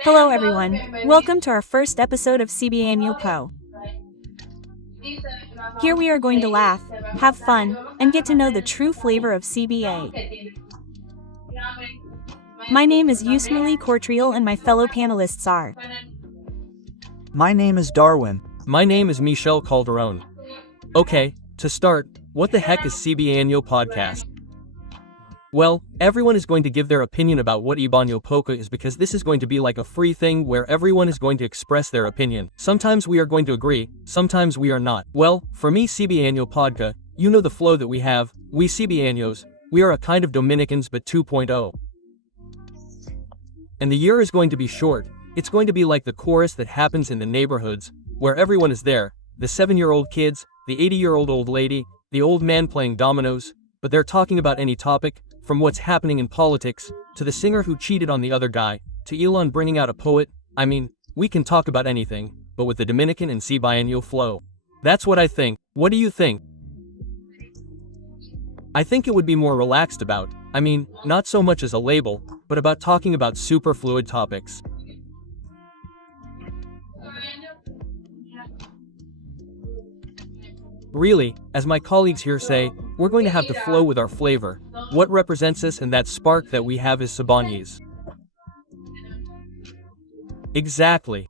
Hello everyone, welcome to our first episode of Cibaeño Po. Here we are going to laugh, have fun, and get to know the true flavor of CBA. My name is Yusmali Cortriel and my fellow panelists are. My name is Darwin. My name is Michelle Calderon. Okay, to start, what the heck is Cibaeño podcast? Well, everyone is going to give their opinion about what Cibaeño Poca is because this is going to be like a free thing where everyone is going to express their opinion. Sometimes we are going to agree, sometimes we are not. Well, for me Cibaeño Podca, you know the flow that we have, we Cibaeños, we are a kind of Dominicans but 2.0. And the year is going to be short, it's going to be like the chorus that happens in the neighborhoods, where everyone is there, the 7-year-old kids, the 80-year-old old lady, the old man playing dominoes, but they're talking about any topic, from what's happening in politics, to the singer who cheated on the other guy, to Elon bringing out a poet. I mean, we can talk about anything, but with the Dominican and Cibaeño flow. That's what I think. What do you think? I think it would be more relaxed about, not so much as a label, but about talking about super fluid topics. Really, as my colleagues here say, we're going to have to flow with our flavor. What represents us and that spark that we have is Cibaeños. Exactly.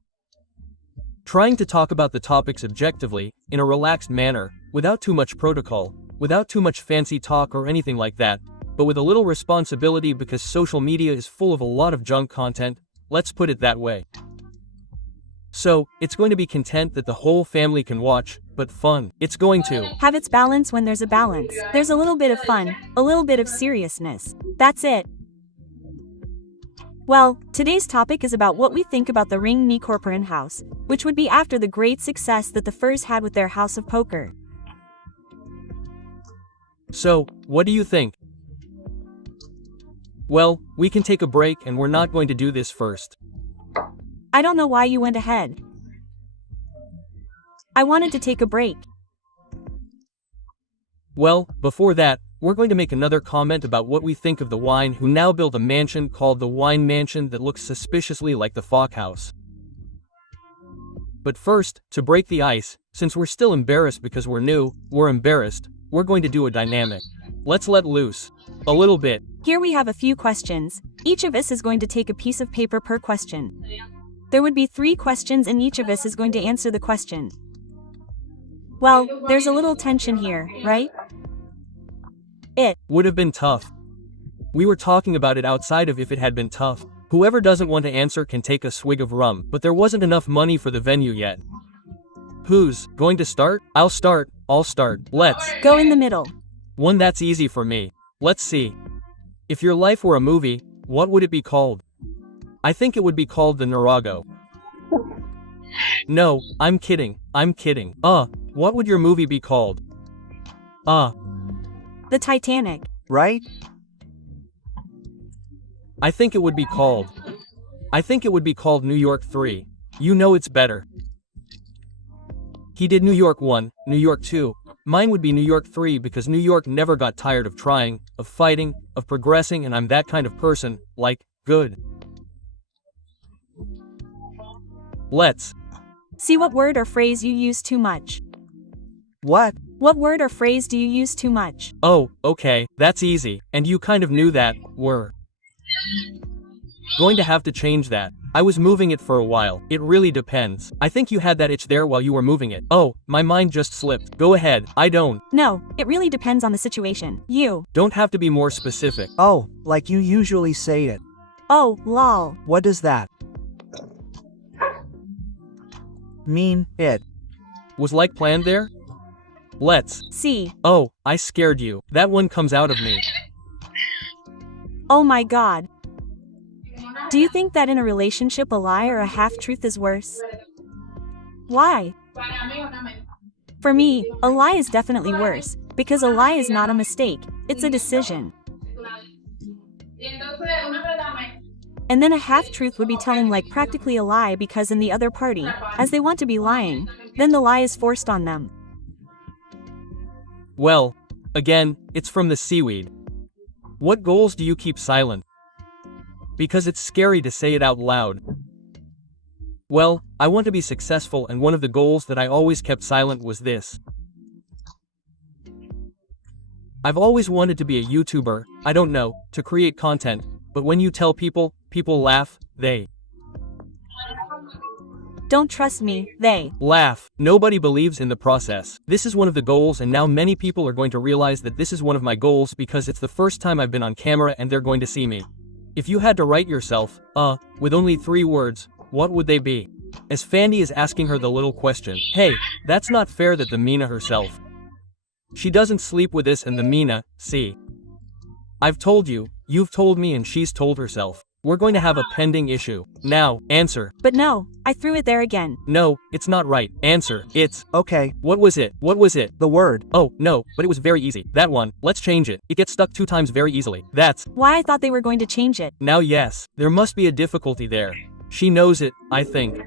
Trying to talk about the topics objectively, in a relaxed manner, without too much protocol, without too much fancy talk or anything like that, but with a little responsibility because social media is full of a lot of junk content, let's put it that way. So, it's going to be content that the whole family can watch, but fun. It's going to have its balance when there's a balance. There's a little bit of fun, a little bit of seriousness. That's it. Well, today's topic is about what we think about the Luinny Corporan house, which would be after the great success that the Furs had with their house of poker. So, what do you think? Well, we can take a break and we're not going to do this first. I don't know why you went ahead. I wanted to take a break. Well, before that, we're going to make another comment about what we think of the wine who now build a mansion called the Wine Mansion that looks suspiciously like the Fock House. But first, to break the ice, since we're still embarrassed because we're new, we're going to do a dynamic. Let's let loose. A little bit. Here we have a few questions. Each of us is going to take a piece of paper per question. There would be 3 questions and each of us is going to answer the question. Well, there's a little tension here, right? It would have been tough. We were talking about it outside of if it had been tough. Whoever doesn't want to answer can take a swig of rum, but there wasn't enough money for the venue yet. Who's going to start? I'll start. Let's go in the middle. One that's easy for me. Let's see. If your life were a movie, what would it be called? I think it would be called The Narago. No, I'm kidding. What would your movie be called? The Titanic. Right? I think it would be called New York 3. You know it's better. He did New York 1, New York 2. Mine would be New York 3 because New York never got tired of trying, of fighting, of progressing, and I'm that kind of person, good. Let's see what word or phrase you use too much. What? What word or phrase do you use too much? Oh, okay, that's easy, and you kind of knew that, we're going to have to change that. I was moving it for a while, it really depends. I think you had that itch there while you were moving it. Oh, my mind just slipped. Go ahead, I don't. No, it really depends on the situation. You don't have to be more specific. Oh, like you usually say it. Oh, lol. What does that mean? It was like planned there? Let's see. Oh, I scared you. That one comes out of me. Oh my god. Do you think that in a relationship a lie or a half-truth is worse? Why? For me, a lie is definitely worse, because a lie is not a mistake, it's a decision. And then a half-truth would be telling practically a lie because in the other party, as they want to be lying, then the lie is forced on them. Well, again, it's from the seaweed. What goals do you keep silent? Because it's scary to say it out loud. Well, I want to be successful, and one of the goals that I always kept silent was this. I've always wanted to be a YouTuber, I don't know, to create content, but when you tell people, people laugh, they Don't trust me, they laugh. Nobody believes in the process. This is one of the goals, and now many people are going to realize that this is one of my goals because it's the first time I've been on camera and they're going to see me. If you had to write yourself, with only 3 words, what would they be? As Fandy is asking her the little question, hey, that's not fair that the Mina herself. She doesn't sleep with this and the Mina, see. I've told you, you've told me, and she's told herself. We're going to have a pending issue. Now, answer. But no, I threw it there again. No, it's not right. Answer. It's. Okay. What was it? What was it? The word. Oh, no, but it was very easy. That one. Let's change it. It gets stuck 2 times very easily. That's. Why I thought they were going to change it. Now yes, there must be a difficulty there. She knows it, I think.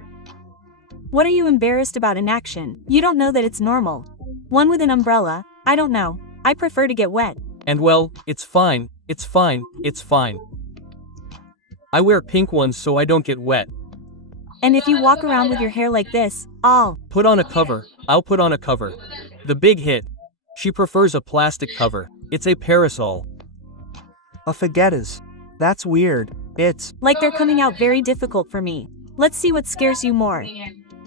What are you embarrassed about inaction? You don't know that it's normal. One with an umbrella, I don't know. I prefer to get wet. And well, it's fine, it's fine, it's fine. I wear pink ones so I don't get wet. And if you walk around with your hair like this, I'll put on a cover. I'll put on a cover. The big hit. She prefers a plastic cover. It's a parasol. A fagettas. That's weird. It's like they're coming out very difficult for me. Let's see what scares you more.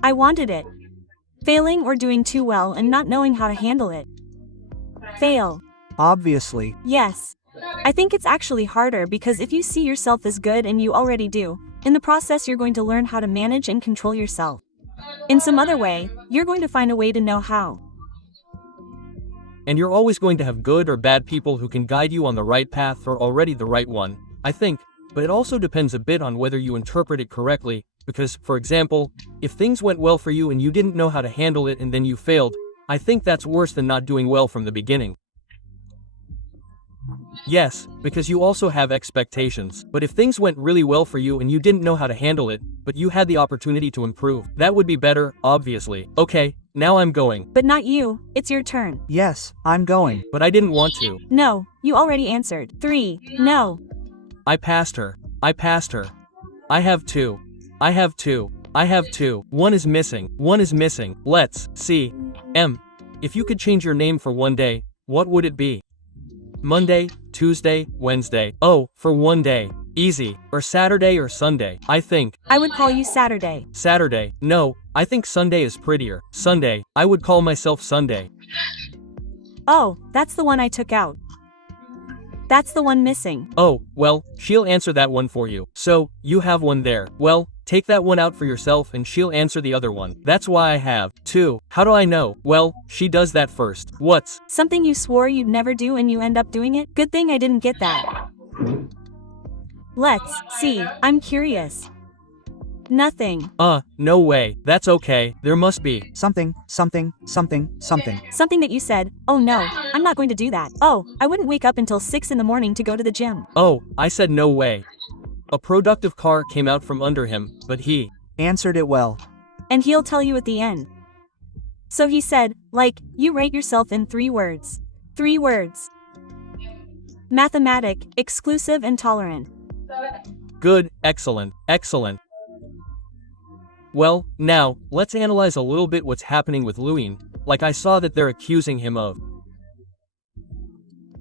I wanted it. Failing or doing too well and not knowing how to handle it. Fail. obviously. Yes. I think it's actually harder because if you see yourself as good, and you already do, in the process you're going to learn how to manage and control yourself. In some other way, you're going to find a way to know how. And you're always going to have good or bad people who can guide you on the right path or already the right one, I think, but it also depends a bit on whether you interpret it correctly, because, for example, if things went well for you and you didn't know how to handle it and then you failed, I think that's worse than not doing well from the beginning. Yes, because you also have expectations. But if things went really well for you and you didn't know how to handle it, but you had the opportunity to improve, that would be better, obviously. Okay, now I'm going. But not you, it's your turn. Yes, I'm going. But I didn't want to. No, you already answered. 3. No. I passed her. I passed her. I have 2. I have 2. I have 2. 1 is missing. 1 is missing. Let's see. If you could change your name for one day, what would it be? Monday, Tuesday, Wednesday. Oh, for one day. Easy. Or Saturday or Sunday, I think. I would call you Saturday. Saturday. No, I think Sunday is prettier. Sunday. I would call myself Sunday. Oh, that's the one I took out. That's the one missing. Oh, well, she'll answer that one for you. So, you have one there. Well, take that one out for yourself and she'll answer the other one. That's why I have 2. How do I know? Well, she does that first. What's something you swore you'd never do and you end up doing it? Good thing I didn't get that. Let's see. I'm curious. Nothing. No way. That's okay. There must be. Something. Something that you said. Oh no, I'm not going to do that. Oh, I wouldn't wake up until 6 in the morning to go to the gym. Oh, I said no way. A productive car came out from under him, but he answered it well. And he'll tell you at the end. So he said, like, you rate yourself in 3 words. 3 words. Mathematic, exclusive and tolerant. Good, excellent, excellent. Well, now, let's analyze a little bit what's happening with Luinny, like I saw that they're accusing him of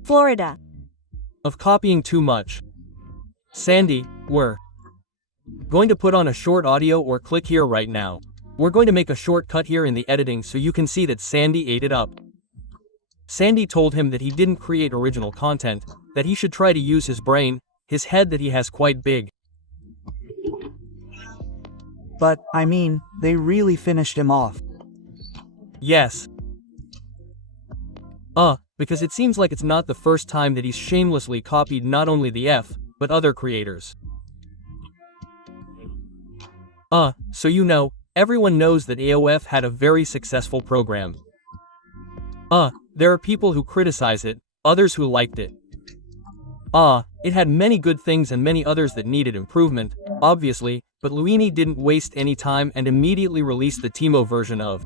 Florida. Of copying too much. Sandy, we're going to put on a short audio or click here right now. We're going to make a short cut here in the editing so you can see that Sandy ate it up. Sandy told him that he didn't create original content, that he should try to use his brain, his head that he has quite big. But, I mean, they really finished him off. Yes. Because it seems like it's not the first time that he's shamelessly copied not only the F, but other creators. So you know, everyone knows that AOF had a very successful program. There are people who criticize it, others who liked it. It had many good things and many others that needed improvement, obviously, but Luinny didn't waste any time and immediately released the Timo version of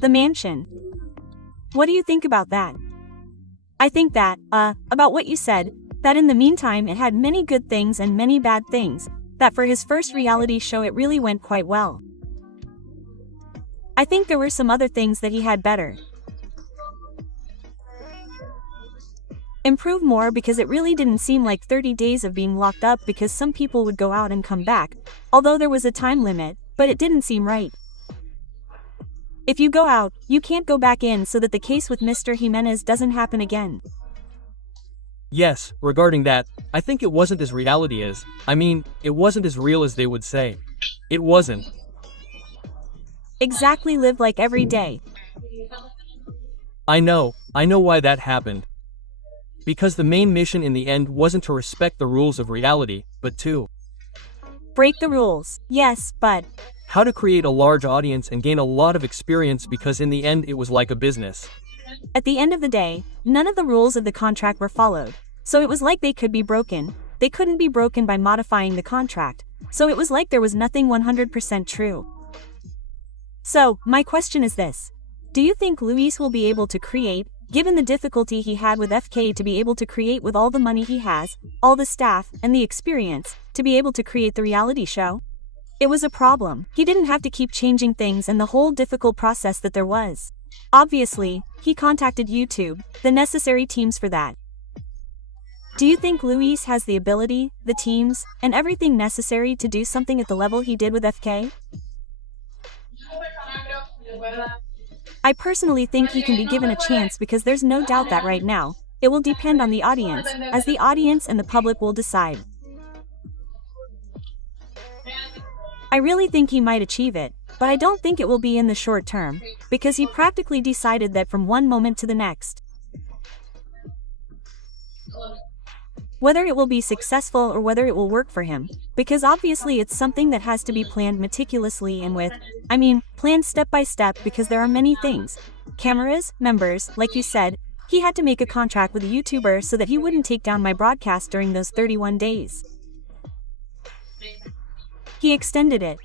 The Mansion. What do you think about that? I think that, about what you said, That in the meantime it had many good things and many bad things, that for his first reality show it really went quite well. I think there were some other things that he had better improve more, because it really didn't seem like 30 days of being locked up, because some people would go out and come back, although there was a time limit, but it didn't seem right. If you go out, you can't go back in, so that the case with Mr. Jimenez doesn't happen again. Yes, regarding that, I think it wasn't as reality as, it wasn't as real as they would say. It wasn't. Exactly, live like every day. I know why that happened. Because the main mission in the end wasn't to respect the rules of reality, but to break the rules. Yes, but how to create a large audience and gain a lot of experience, because in the end it was like a business. At the end of the day, none of the rules of the contract were followed, so it was like they could be broken. They couldn't be broken by modifying the contract, so it was like there was nothing 100% true. So, my question is this. Do you think Luis will be able to create, given the difficulty he had with FK, to be able to create with all the money he has, all the staff, and the experience, to be able to create the reality show? It was a problem. He didn't have to keep changing things and the whole difficult process that there was. Obviously, he contacted YouTube, the necessary teams for that. Do you think Luis has the ability, the teams, and everything necessary to do something at the level he did with FK? I personally think he can be given a chance, because there's no doubt that right now, it will depend on the audience, as the audience and the public will decide. I really think he might achieve it, but I don't think it will be in the short term, because he practically decided that from one moment to the next. Whether it will be successful or whether it will work for him, because obviously it's something that has to be planned meticulously and planned step by step, because there are many things. Cameras, members, like you said, he had to make a contract with a YouTuber so that he wouldn't take down my broadcast during those 31 days. He extended it.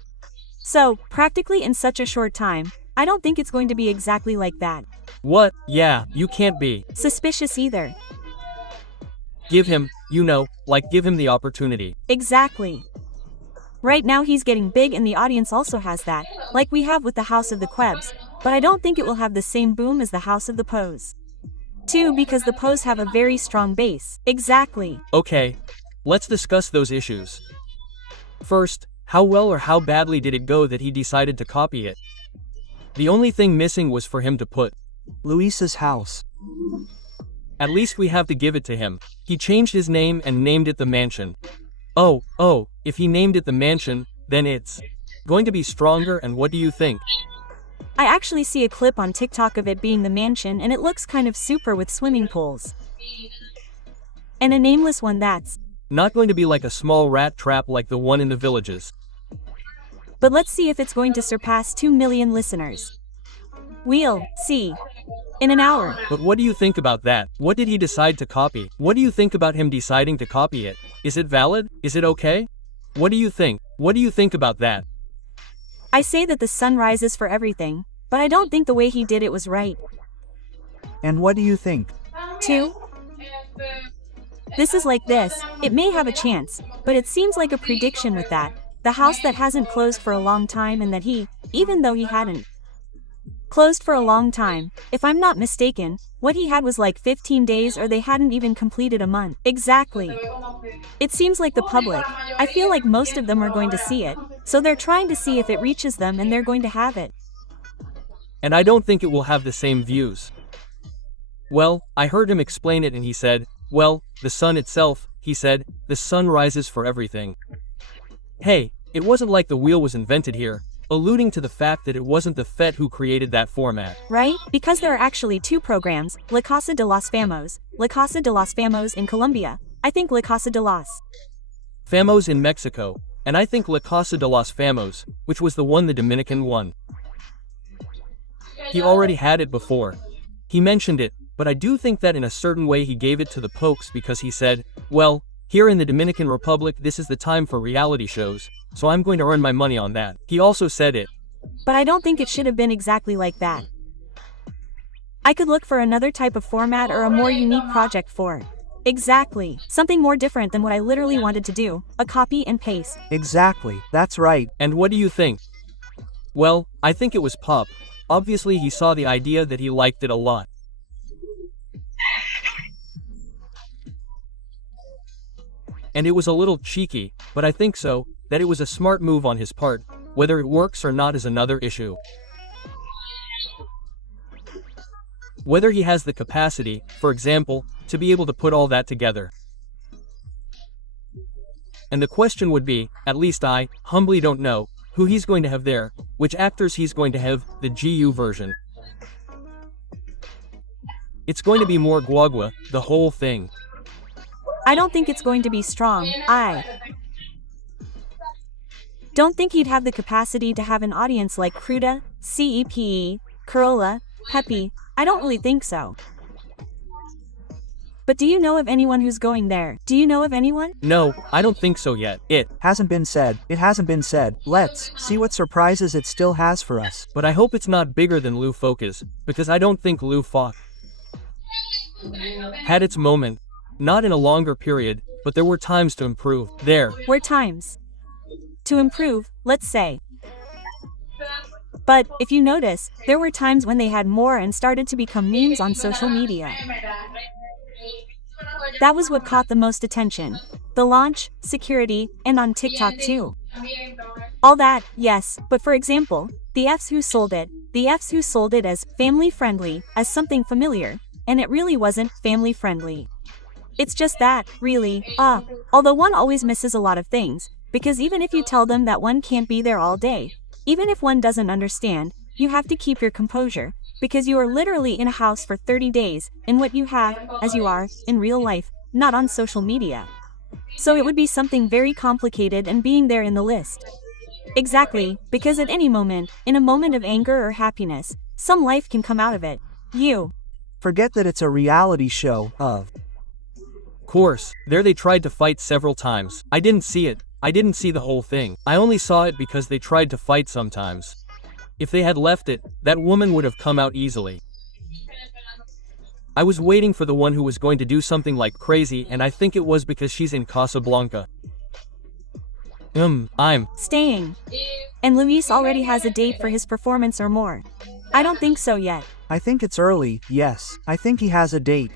So, practically in such a short time, I don't think it's going to be exactly like that. What? Yeah, you can't be suspicious either. Give him, give him the opportunity. Exactly. Right now he's getting big and the audience also has that, like we have with the House of the Quebs, but I don't think it will have the same boom as the House of the Pose. 2, because the Pose have a very strong base. Exactly. Okay, let's discuss those issues. First, how well or how badly did it go that he decided to copy it? The only thing missing was for him to put Luis's house. At least we have to give it to him. He changed his name and named it the Mansion. Oh, if he named it the Mansion, then it's going to be stronger. And what do you think? I actually see a clip on TikTok of it being the Mansion, and it looks kind of super with swimming pools. And a nameless one that's not going to be like a small rat trap like the one in the villages. But let's see if it's going to surpass 2 million listeners. We'll see. In an hour. But what do you think about that? What did he decide to copy? What do you think about him deciding to copy it? Is it valid? Is it okay? What do you think? What do you think about that? I say that the sun rises for everything, but I don't think the way he did it was right. And what do you think? 2. This is like this. It may have a chance, but it seems like a prediction with that. The house that hasn't closed for a long time, and that he, even though he hadn't closed for a long time, if I'm not mistaken, what he had was like 15 days, or they hadn't even completed a month. Exactly. It seems like the public, I feel like most of them are going to see it, so they're trying to see if it reaches them and they're going to have it. And I don't think it will have the same views. Well, I heard him explain it and he said, well, the sun itself, he said, the sun rises for everything. Hey, it wasn't like the wheel was invented here, alluding to the fact that it wasn't the FET who created that format. Right? Because there are actually 2 programs, La Casa de los Famos in Colombia, I think La Casa de los Famos in Mexico, and I think La Casa de los Famos, which was the one the Dominican won. He already had it before. He mentioned it, but I do think that in a certain way he gave it to the Pokes, because he said, well, here in the Dominican Republic this is the time for reality shows, so I'm going to earn my money on that. He also said it. But I don't think it should have been exactly like that. I could look for another type of format or a more unique project for Exactly. Something more different than what I literally wanted to do, a copy and paste. Exactly, that's right. And what do you think? Well, I think it was Pop. Obviously he saw the idea that he liked it a lot. And it was a little cheeky, but I think so, that it was a smart move on his part. Whether it works or not is another issue. Whether he has the capacity, for example, to be able to put all that together. And the question would be, at least I, humbly don't know, who he's going to have there, which actors he's going to have, the GU version. It's going to be more guagua, the whole thing. I don't think it's going to be strong. I don't think he'd have the capacity to have an audience like Cruda, CEPE, Corolla, Peppy. I don't really think so. But do you know of anyone who's going there? Do you know of anyone? No, I don't think so yet. It hasn't been said. Let's see what surprises it still has for us. But I hope it's not bigger than Lu Focus, because I don't think Lu Foc had its moment. Not in a longer period, but there were times to improve. There were times to improve, let's say. But, if you notice, there were times when they had more and started to become memes on social media. That was what caught the most attention. The launch, security, and on TikTok too. All that, yes, but for example, the Fs who sold it as family-friendly, as something familiar, and it really wasn't family-friendly. It's just that, really, although one always misses a lot of things, because even if you tell them that one can't be there all day, even if one doesn't understand, you have to keep your composure, because you are literally in a house for 30 days, in what you have, as you are, in real life, not on social media. So it would be something very complicated and being there in the list. Exactly, because at any moment, in a moment of anger or happiness, some life can come out of it. You forget that it's a reality show, of course, there they tried to fight several times. I didn't see it. I didn't see the whole thing. I only saw it because they tried to fight sometimes. If they had left it, that woman would have come out easily. I was waiting for the one who was going to do something like crazy, and I think it was because she's in Casablanca. I'm staying. And Luis already has a date for his performance or more. I don't think so yet. I think it's early, yes. I think he has a date.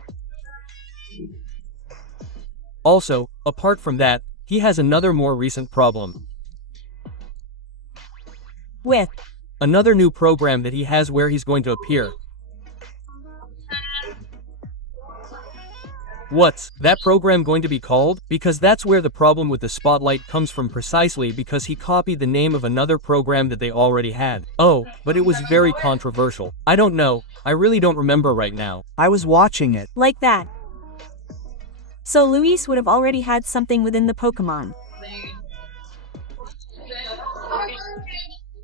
Also, apart from that, he has another more recent problem. With another new program that he has where he's going to appear. What's that program going to be called? Because that's where the problem with the spotlight comes from, precisely because he copied the name of another program that they already had. Oh, but it was very controversial. I don't know, I really don't remember right now. I was watching it. Like that. So Luis would have already had something within the Pokemon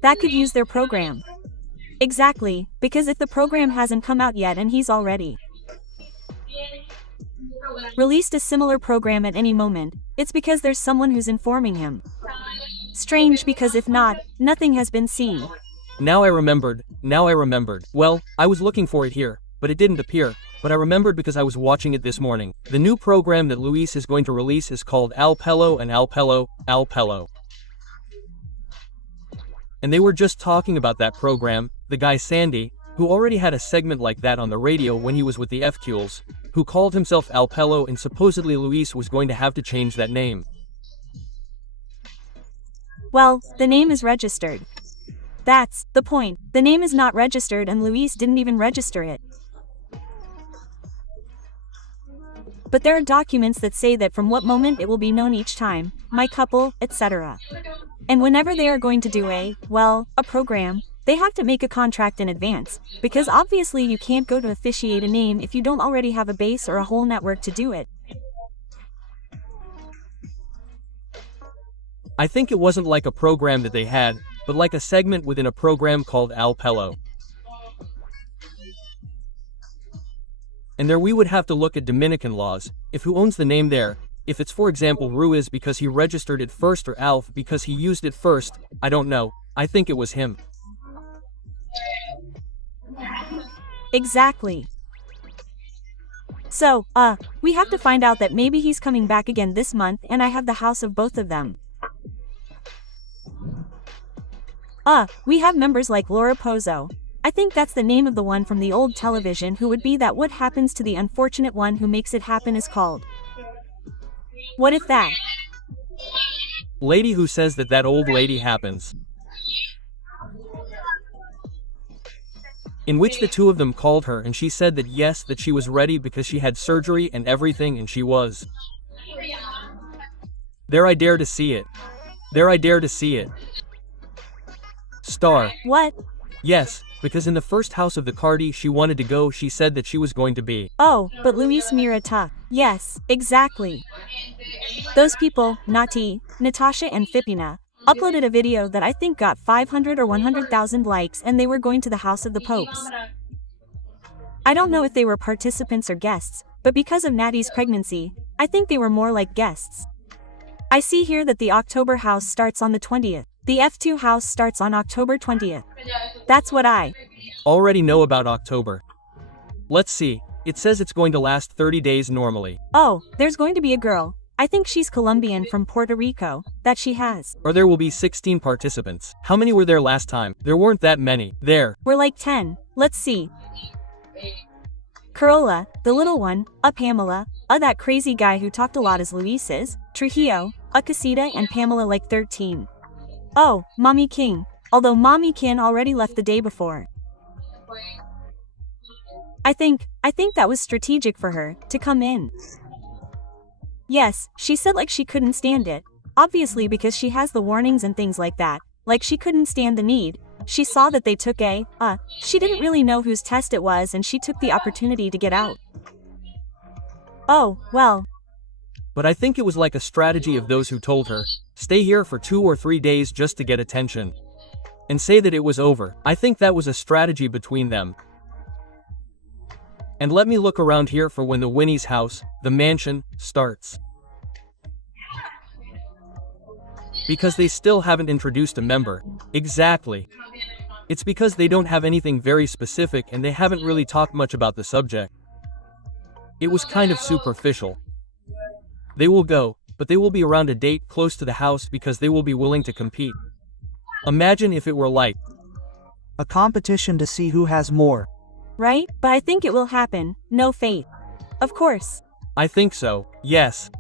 that could use their program. Exactly, because if the program hasn't come out yet and he's already released a similar program at any moment, it's because there's someone who's informing him. Strange, because if not, nothing has been seen. Now I remembered. Well, I was looking for it here, but it didn't appear. But I remembered because I was watching it this morning. The new program that Luis is going to release is called Alpello and Alpello. And they were just talking about that program, the guy Sandy, who already had a segment like that on the radio when he was with the FQs, who called himself Alpello, and supposedly Luis was going to have to change that name. Well, the name is registered. That's the point. The name is not registered and Luis didn't even register it. But there are documents that say that from what moment it will be known each time, my couple, etc. And whenever they are going to do a program, they have to make a contract in advance, because obviously you can't go to officiate a name if you don't already have a base or a whole network to do it. I think it wasn't like a program that they had, but like a segment within a program called Alpello. And there we would have to look at Dominican laws, if who owns the name there, if it's for example Ruiz because he registered it first or Alf because he used it first, I don't know, I think it was him. Exactly. So, we have to find out that maybe he's coming back again this month and I have the house of both of them. We have members like Laura Pozo. I think that's the name of the one from the old television who would be that what happens to the unfortunate one who makes it happen is called. What if that? Lady who says that that old lady happens. In which the two of them called her and she said that yes, that she was ready because she had surgery and everything and she was. There I dare to see it. There I dare to see it. Star. What? Yes, because in the first house of the Cardi she wanted to go, she said that she was going to be. Oh, but Luis Mirata. Yes, exactly. Those people, Nati, Natasha and Fipina, uploaded a video that I think got 500 or 100,000 likes and they were going to the house of the popes. I don't know if they were participants or guests, but because of Natty's pregnancy, I think they were more like guests. I see here that the October house starts on the 20th. The F2 house starts on October 20th. That's what I already know about October. Let's see, it says it's going to last 30 days normally. Oh, there's going to be a girl. I think she's Colombian from Puerto Rico, that she has. Or there will be 16 participants. How many were there last time? There weren't that many. There were like 10. Let's see. Carola, the little one, Pamela, that crazy guy who talked a lot as Luis's, Trujillo, Casita and Pamela like 13. Oh, Mommy King, although Mommy Kin already left the day before. I think that was strategic for her, to come in. Yes, she said like she couldn't stand it, obviously because she has the warnings and things like that, like she couldn't stand the need. She saw that they took she didn't really know whose test it was and she took the opportunity to get out. Oh, well. But I think it was like a strategy of those who told her, stay here for 2 or 3 days just to get attention. And say that it was over. I think that was a strategy between them. And let me look around here for when the Winnie's house, the mansion, starts. Because they still haven't introduced a member. Exactly. It's because they don't have anything very specific and they haven't really talked much about the subject. It was kind of superficial. They will go, but they will be around a date close to the house because they will be willing to compete. Imagine if it were like a competition to see who has more. Right? But I think it will happen. No faith. Of course. I think so, yes.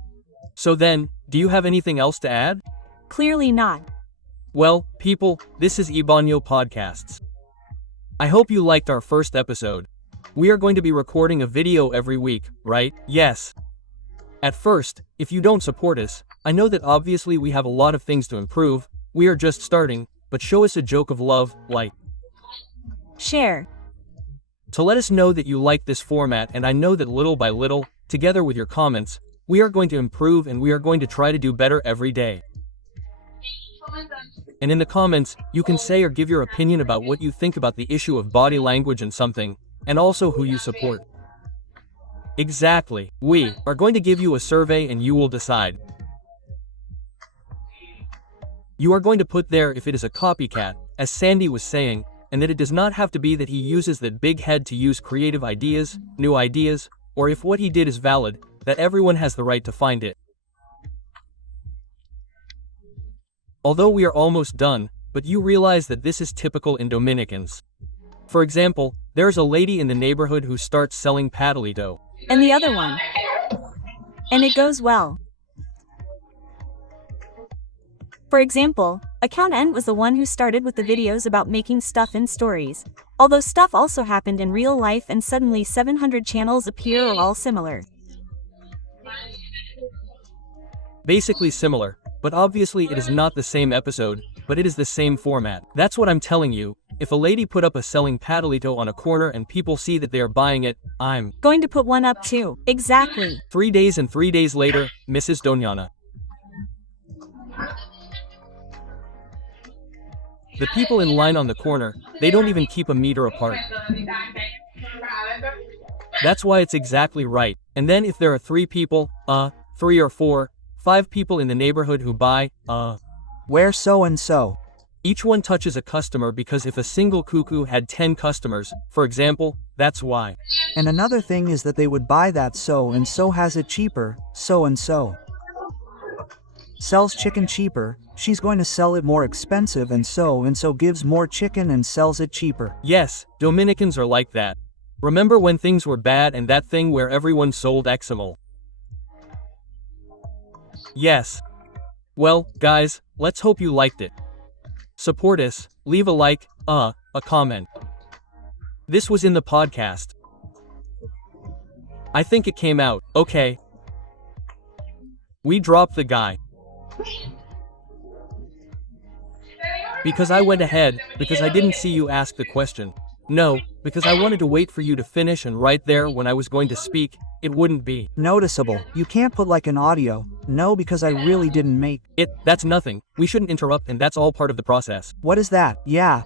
So then, do you have anything else to add? Clearly not. Well, people, this is Cibaeño Podcasts. I hope you liked our first episode. We are going to be recording a video every week, right? Yes. At first, if you don't support us, I know that obviously we have a lot of things to improve, we are just starting, but show us a joke of love, like share. To let us know that you like this format, and I know that little by little, together with your comments, we are going to improve and we are going to try to do better every day. And in the comments, you can say or give your opinion about what you think about the issue of body language and something, and also who you support. Exactly. We are going to give you a survey and you will decide. You are going to put there if it is a copycat, as Sandy was saying, and that it does not have to be that he uses that big head to use creative ideas, new ideas, or if what he did is valid, that everyone has the right to find it. Although we are almost done, but you realize that this is typical in Dominicans. For example, there is a lady in the neighborhood who starts selling padalito. And the other one. And it goes well. For example, Account N was the one who started with the videos about making stuff in stories. Although stuff also happened in real life and suddenly 700 channels appear are all similar. Basically similar, but obviously it is not the same episode, but it is the same format. That's what I'm telling you. If a lady put up a selling padalito on a corner and people see that they are buying it, I'm going to put one up too. Exactly. 3 days and 3 days later, Mrs. Doñana. The people in line on the corner, they don't even keep a meter apart. That's why it's exactly right. And then if there are 3 people, 3 or 4, 5 people in the neighborhood who buy, where so and so. Each one touches a customer because if a single cuckoo had 10 customers, for example, that's why. And another thing is that they would buy that so and so has it cheaper, so and so sells chicken cheaper, she's going to sell it more expensive and so gives more chicken and sells it cheaper. Yes, Dominicans are like that. Remember when things were bad and that thing where everyone sold XML? Yes. Well, guys, let's hope you liked it. Support us, leave a like, a comment. This was in the podcast. I think it came out, okay. We dropped the guy. Because I went ahead, because I didn't see you ask the question. No, because I wanted to wait for you to finish and right there when I was going to speak, it wouldn't be noticeable. You can't put like an audio. No, because I really didn't make it. That's nothing. We shouldn't interrupt and that's all part of the process. What is that? Yeah.